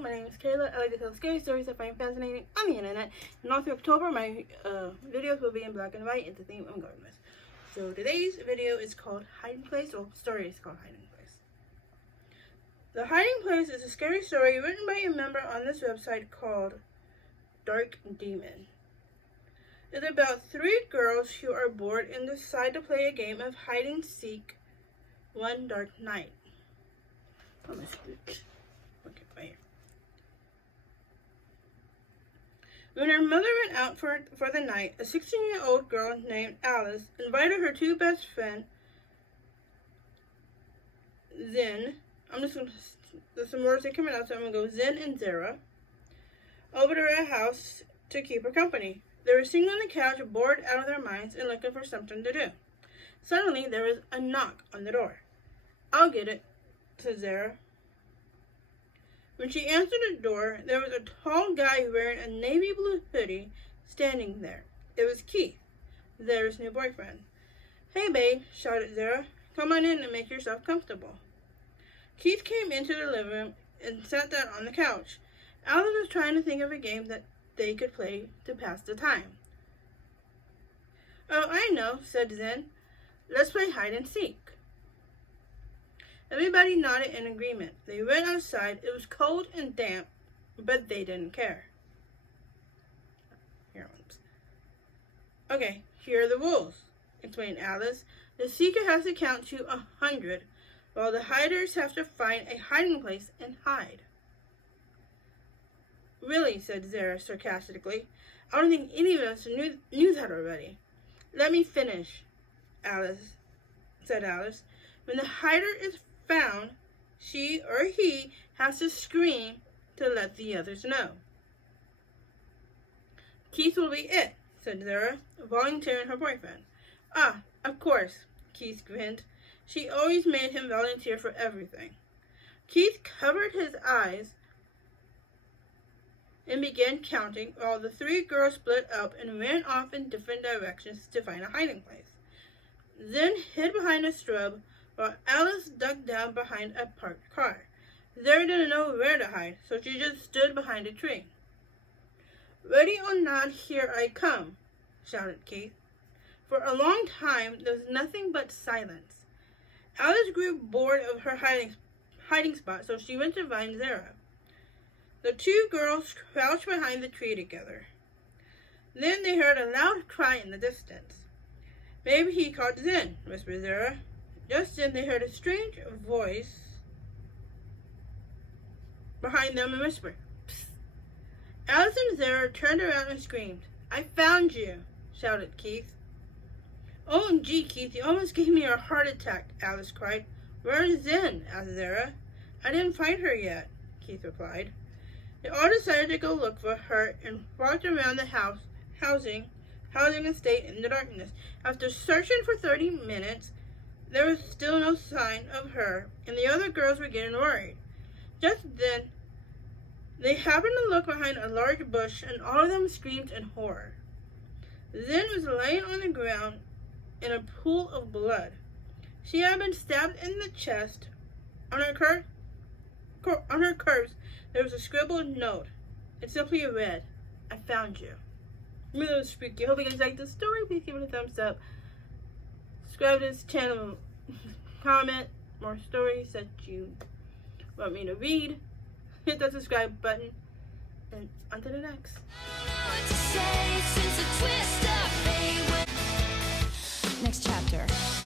my name is Kayla. I like to tell scary stories I find fascinating on the internet. And all through October, my videos will be in black and white. It's the theme I'm going with. So today's video is called Hiding Place, or story is called Hiding Place. The Hiding Place is a scary story written by a member on this website called Dark Demon. It's about 3 girls who are bored and decide to play a game of hide and seek one dark night. Oh, my scooch. Okay, right here. When her mother went out for the night, a 16-year-old girl named Alice invited her 2 best friends, Zen. There's some words that coming out, so I'm going to go Zen and Zara, over to her house to keep her company. They were sitting on the couch, bored out of their minds and looking for something to do. Suddenly, there was a knock on the door. "I'll get it," said Zara. When she answered the door, there was a tall guy wearing a navy blue hoodie standing there. It was Keith, Zara's new boyfriend. "Hey, babe," shouted Zara. "Come on in and make yourself comfortable." Keith came into the living room and sat down on the couch. Alice was trying to think of a game that they could play to pass the time. "Oh, I know," said Zen. "Let's play hide and seek." Everybody nodded in agreement. They went outside. It was cold and damp, but they didn't care. "Okay, here are the rules," explained Alice. "The seeker has to count to 100, while the hiders have to find a hiding place and hide." "Really," said Zara sarcastically. "I don't think any of us knew that already." "Let me finish," said Alice. "When the hider is found, she or he has to scream to let the others know." "Keith will be it," said Zara, volunteering her boyfriend. "Ah, of course," Keith grinned. She always made him volunteer for everything. Keith covered his eyes and began counting while the 3 girls split up and ran off in different directions to find a hiding place. Zen hid behind a shrub while Alice ducked down behind a parked car. Zara didn't know where to hide, so she just stood behind a tree. "Ready or not, here I come," shouted Keith. For a long time, there was nothing but silence. Alice grew bored of her hiding spot, so she went to find Zara. The 2 girls crouched behind the tree together. Then they heard a loud cry in the distance. "Maybe he caught Zen," whispered Zara. Just then they heard a strange voice behind them and whispered, "Psst." Alice and Zara turned around and screamed. "I found you," shouted Keith. "OMG, Keith, you almost gave me a heart attack," Alice cried. "Where is Zen?" asked Zara. "I didn't find her yet," Keith replied. They all decided to go look for her and walked around the housing estate in the darkness. After searching for 30 minutes, there was still no sign of her, and the other girls were getting worried. Just then, they happened to look behind a large bush, and all of them screamed in horror. Zen was laying on the ground in a pool of blood. She had been stabbed in the chest. On her curves, there was a scribbled note. It simply read, "I found you." Really was spooky. Hope you guys liked this story. Please give it a thumbs up. Subscribe to this channel. Comment more stories that you want me to read. Hit that subscribe button. And on to the next.